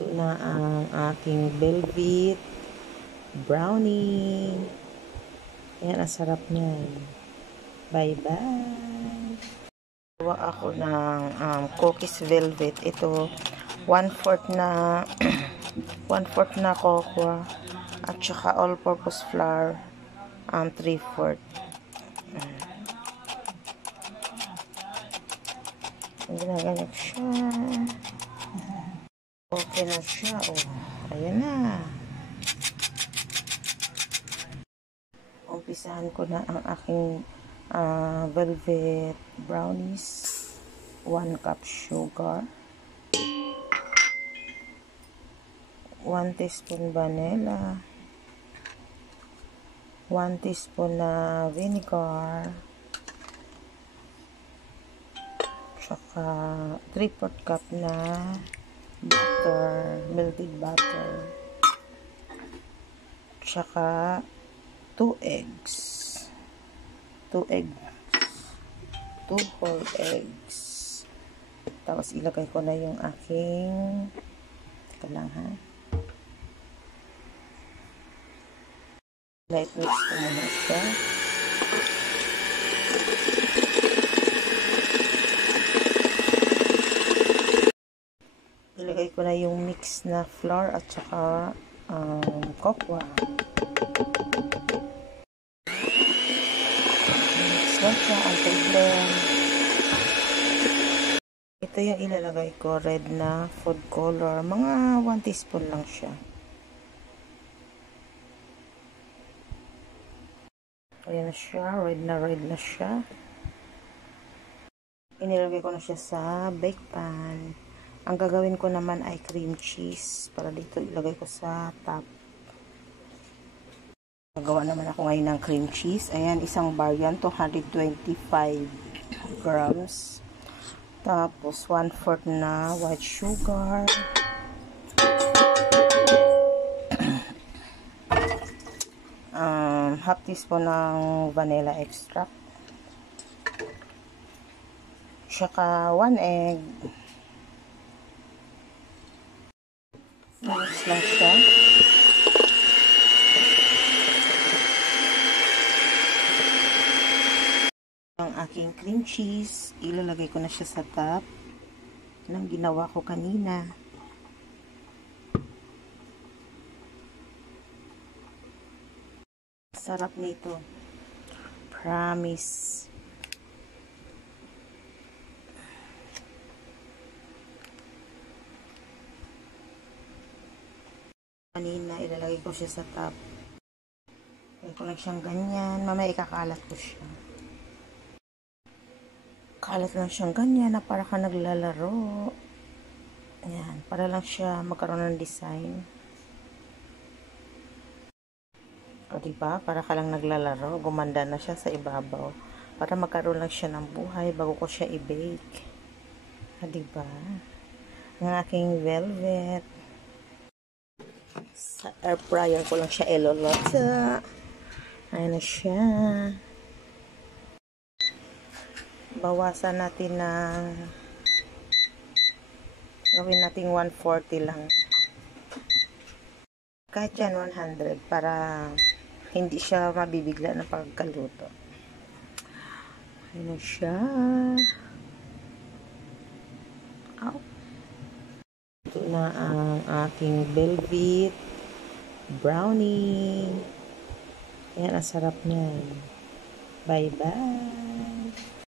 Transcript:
Ito na ang aking velvet brownie. Ayan, ang sarap niyan. Bye-bye! Gawa ako ng cookies velvet. Ito, 1/4 na 1/4 na cocoa at saka all-purpose flour, 3/4. Ginaganyan siya. Okay na siya. Oh, ayan na. Umpisahan ko na ang aking velvet brownies. 1 cup sugar. 1 teaspoon vanilla. 1 teaspoon na vinegar. Tsaka 3/4 cup na butter, melted butter. Tsaka 2 eggs. 2 whole eggs. Tapos ilagay ko na yung aking, teka lang ha. Light mix ko muna siya. Ilagay ko na yung mix na flour at saka cocoa. Mix lang siya until blend. Ito yung ilalagay ko, red na food color. Mga 1 teaspoon lang siya. Ayan na siya, red na siya. Inilagay ko na siya sa bake pan. Ang gagawin ko naman ay cream cheese para dito ilagay ko sa top. Nagawa naman ako ngayon ng cream cheese. Ayan, isang bar yan, 225 grams. Tapos 1/4 na white sugar. Half teaspoon ng vanilla extract. Tsaka 1 egg. Mix lang siya. Ang aking cream cheese, ilalagay ko na siya sa top ng ginawa ko kanina. Sarap nito. Promise. Kanina, ilalagay ko siya sa top. Ilagay ko lang siyang ganyan. Mamaya ikakalat ko siya. Kalat lang siyang ganyan na para ka naglalaro. Ayan. Para lang siya magkaroon ng design. O diba? Para ka lang naglalaro. Gumanda na siya sa ibabaw. Para magkaroon lang siya ng buhay bago ko siya i-bake. O diba? Ang aking velvet. Sa air fryer ko lang siya ilolotsa. Ayan na siya. Bawasan natin ng gawin natin 140 lang. Kahit yan 100 para hindi siya mabibigla na pagkaluto. Ayan na siya. Ow. Ito na ang aking velvet brownie. Ayan, ang sarap niyan. Bye-bye!